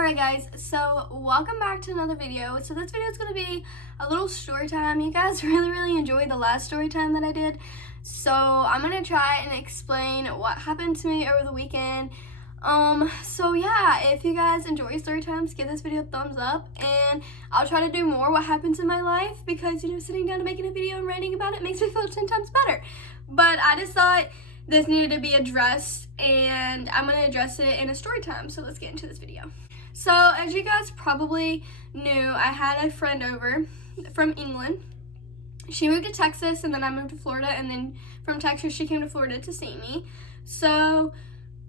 Alright guys, so welcome back to another video. So this video is going to be a little story time. You guys really enjoyed the last story time that I did. So I'm going to try and explain what happened to me over the weekend. So yeah, if you guys enjoy story times, give this video a thumbs up and I'll try to do more what happens in my life because, you know, sitting down and making a video and writing about it makes me feel 10 times better. But I just thought this needed to be addressed and I'm going to address it in a story time. So let's get into this video. So as you guys probably knew, I had a friend over from England. She moved to Texas and then I moved to Florida, and then from Texas she came to Florida to see me. So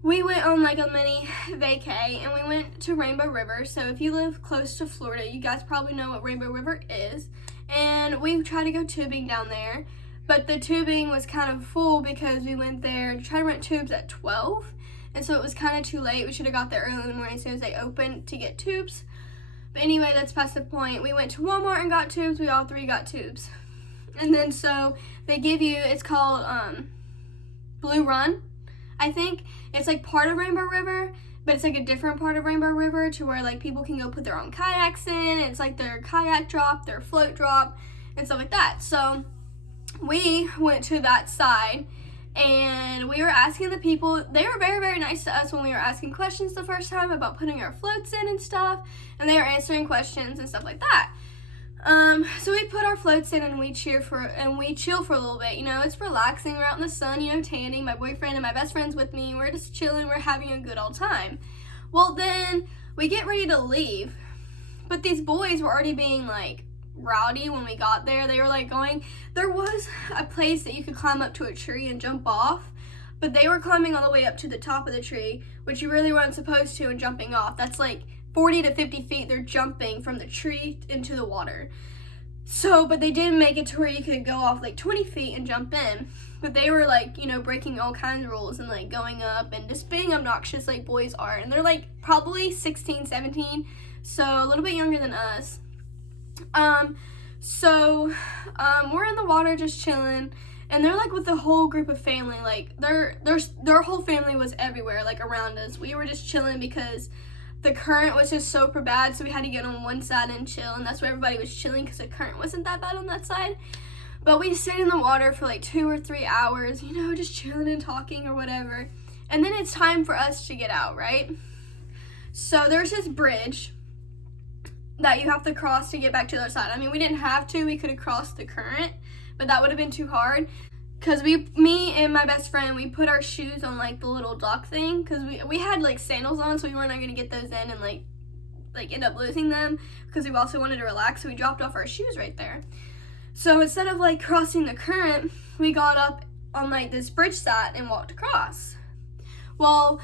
we went on like a mini vacay and we went to Rainbow River. So if you live close to Florida, you guys probably know what Rainbow River is. And we tried to go tubing down there, but the tubing was kind of full because we went there to try to rent tubes at 12. And so it was kind of too late. We should have got there early in the morning as soon as they opened to get tubes. But anyway, that's past the point. We went to Walmart and got tubes. We all three got tubes. And then so they give you, it's called Blue Run, I think. It's like part of Rainbow River, but it's like a different part of Rainbow River to where like people can go put their own kayaks in. And it's like their kayak drop, their float drop, and stuff like that. So we went to that side. And we were asking the people, they were very nice to us when we were asking questions the first time about putting our floats in and stuff, and they were answering questions and stuff like that. So we put our floats in and we chill for a little bit. You know, it's relaxing. We're out in the sun, you know, tanning. My boyfriend and my best friend's with me. We're just chilling. We're having a good old time. Well, then we get ready to leave, but these boys were already being like rowdy when we got there. They were like there was a place that you could climb up to a tree and jump off, but they were climbing all the way up to the top of the tree, which you really weren't supposed to, and jumping off. That's like 40 to 50 feet. They're jumping from the tree into the water. So, but they didn't make it to where you could go off like 20 feet and jump in. But they were like, you know, breaking all kinds of rules and like going up and just being obnoxious like boys are. And they're like probably 16, 17, so a little bit younger than us. We're in the water just chilling, and they're like with the whole group of family, like their whole family was everywhere, like around us. We were just chilling because the current was just super bad, so we had to get on one side and chill, and that's where everybody was chilling because the current wasn't that bad on that side. But we stayed in the water for like 2 or 3 hours, you know, just chilling and talking or whatever. And then it's time for us to get out, right? So there's this bridge that you have to cross to get back to the other side. I mean, we didn't have to. We could have crossed the current, but that would have been too hard. Because me and my best friend, we put our shoes on like the little dock thing. Because we had like sandals on, so we weren't going to get those in and like end up losing them. Because we also wanted to relax, so we dropped off our shoes right there. So instead of like crossing the current, we got up on like this bridge side and walked across. Well,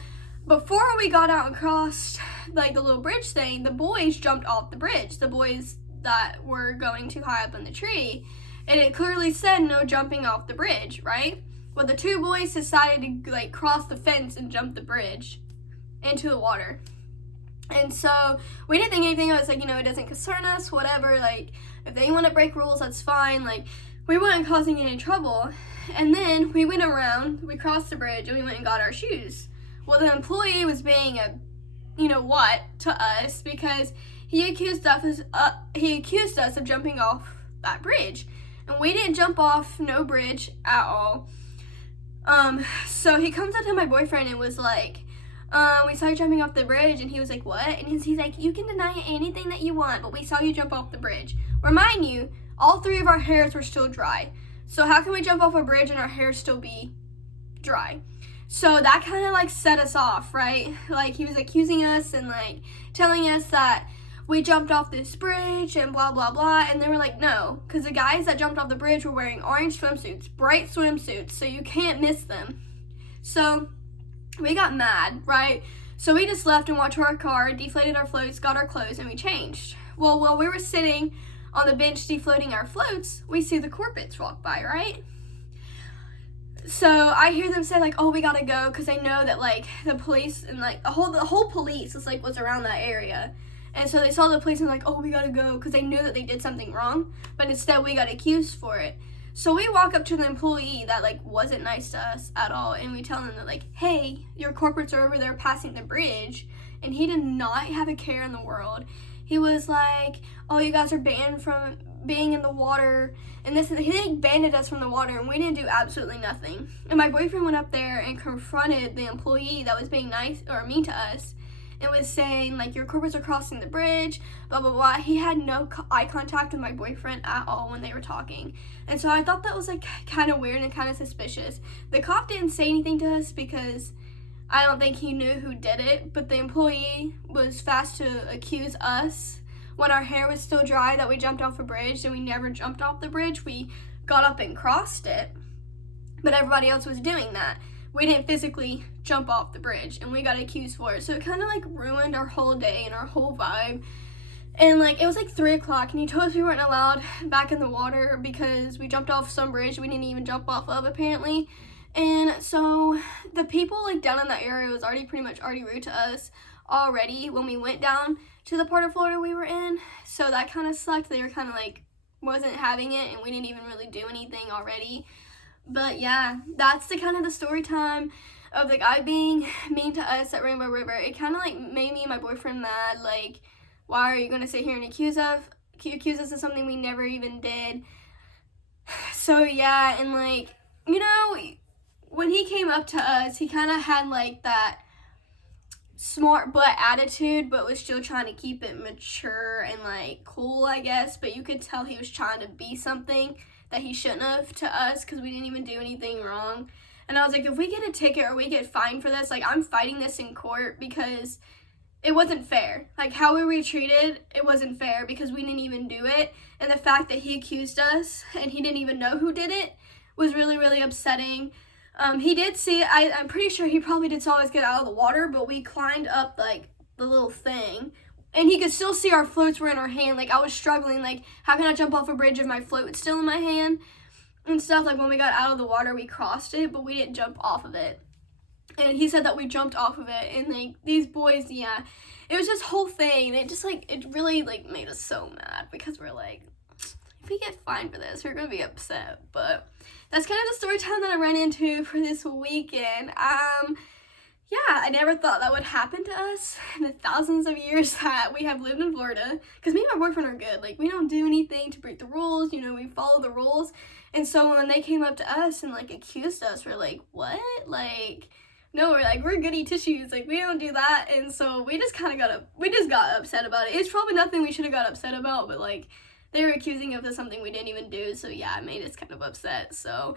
before we got out and crossed like the little bridge thing, the boys jumped off the bridge, the boys that were going too high up in the tree, and it clearly said no jumping off the bridge, right? Well, the two boys decided to like cross the fence and jump the bridge into the water. And so we didn't think anything. I was like, you know, it doesn't concern us, whatever, like if they want to break rules, that's fine. Like we weren't causing any trouble. And then we went around, we crossed the bridge, and we went and got our shoes. Well, the employee was being a, you know what, to us because he accused us of jumping off that bridge. And we didn't jump off no bridge at all. So he comes up to my boyfriend and was like, we saw you jumping off the bridge. And he was like, what? And he's like, you can deny anything that you want, but we saw you jump off the bridge. Remind you, all 3 of our hairs were still dry. So how can we jump off a bridge and our hair still be dry? So that kind of like set us off, right? Like he was accusing us and like telling us that we jumped off this bridge and blah, blah, blah. And they were like, no, because the guys that jumped off the bridge were wearing orange swimsuits, bright swimsuits, so you can't miss them. So we got mad, right? So we just left and walked to our car, deflated our floats, got our clothes, and we changed. Well, while we were sitting on the bench deflating our floats, we see the Corbett's walk by, right? So I hear them say like, oh, we gotta go, because they know that like the police and like the whole police was around that area. And so they saw the police and like, oh, we gotta go, because they knew that they did something wrong, but instead we got accused for it. So we walk up to the employee that like wasn't nice to us at all, and we tell them that like, hey, your corporates are over there passing the bridge, and he did not have a care in the world. He was like, oh, you guys are banned from being in the water, and this, he like banned us from the water, and we didn't do absolutely nothing. And my boyfriend went up there and confronted the employee that was being nice or mean to us, and was saying like, your corporates are crossing the bridge, blah blah blah. He had no eye contact with my boyfriend at all when they were talking, and so I thought that was like kind of weird and kind of suspicious. The cop didn't say anything to us because I don't think he knew who did it, but the employee was fast to accuse us when our hair was still dry that we jumped off a bridge, and we never jumped off the bridge. We got up and crossed it, but everybody else was doing that. We didn't physically jump off the bridge, and we got accused for it. So it kind of like ruined our whole day and our whole vibe. And like, it was like 3 o'clock, and he told us we weren't allowed back in the water because we jumped off some bridge we didn't even jump off of, apparently. And so the people like down in that area was pretty much rude to us already when we went down to the part of Florida we were in. So that kind of sucked. They were kind of like wasn't having it, and we didn't even really do anything already. But yeah, that's the kind of the story time of the guy being mean to us at Rainbow River. It kind of like made me and my boyfriend mad. Like, why are you gonna sit here and accuse us of something we never even did? So yeah, and like, you know, when he came up to us, he kind of had like that smart butt attitude, but was still trying to keep it mature and like cool, I guess. But you could tell he was trying to be something that he shouldn't have to us because we didn't even do anything wrong. And I was like, if we get a ticket or we get fined for this, like, I'm fighting this in court because it wasn't fair. Like, how we were treated, it wasn't fair because we didn't even do it. And the fact that he accused us and he didn't even know who did it was really, really upsetting. He did see, I'm pretty sure he probably did saw us get out of the water, but we climbed up, like, the little thing. And he could still see our floats were in our hand. Like, I was struggling. Like, how can I jump off a bridge if my float was still in my hand? And stuff. Like, when we got out of the water, we crossed it, but we didn't jump off of it. And he said that we jumped off of it. And, like, these boys, yeah. It was this whole thing. It just, like, it really, like, made us so mad. Because we're like, if we get fined for this, we're going to be upset. But that's kind of the story time that I ran into for this weekend. Yeah, I never thought that would happen to us in the thousands of years that we have lived in Florida. Because me and my boyfriend are good. Like, we don't do anything to break the rules. You know, we follow the rules. And so when they came up to us and, like, accused us, we're like, what? Like, no, we're like, we're goody tissues. Like, we don't do that. And so we just kind of got upset about it. It's probably nothing we should have got upset about. But, like, they were accusing us of something we didn't even do. So, yeah, it made us kind of upset. So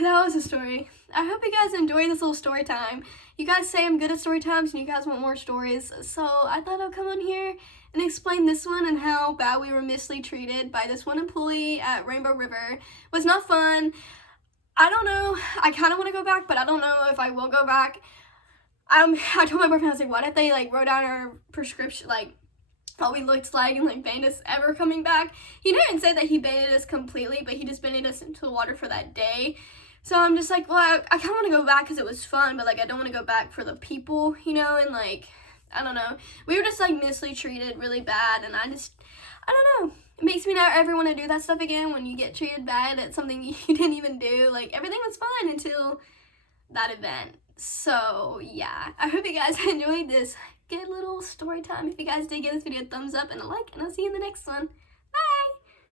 that was the story. I hope you guys enjoyed this little story time. You guys say I'm good at story times and you guys want more stories, so I thought I'll come on here and explain this one and how bad we were treated by this one employee at Rainbow River. It was not fun. I don't know. I kind of want to go back, but I don't know if I will go back. I told my boyfriend, I was like, what if they like wrote down our prescription, like what we looked like, and like banned us ever coming back? He didn't say that he banned us completely, but he just banned us into the water for that day. So I'm just like, well, I kind of want to go back because it was fun, but like I don't want to go back for the people, you know, and like, I don't know. We were just like treated really bad, and I don't know. It makes me not ever want to do that stuff again when you get treated bad at something you didn't even do. Like, everything was fine until that event. So yeah, I hope you guys enjoyed this good little story time. If you guys did, give this video a thumbs up and a like, and I'll see you in the next one.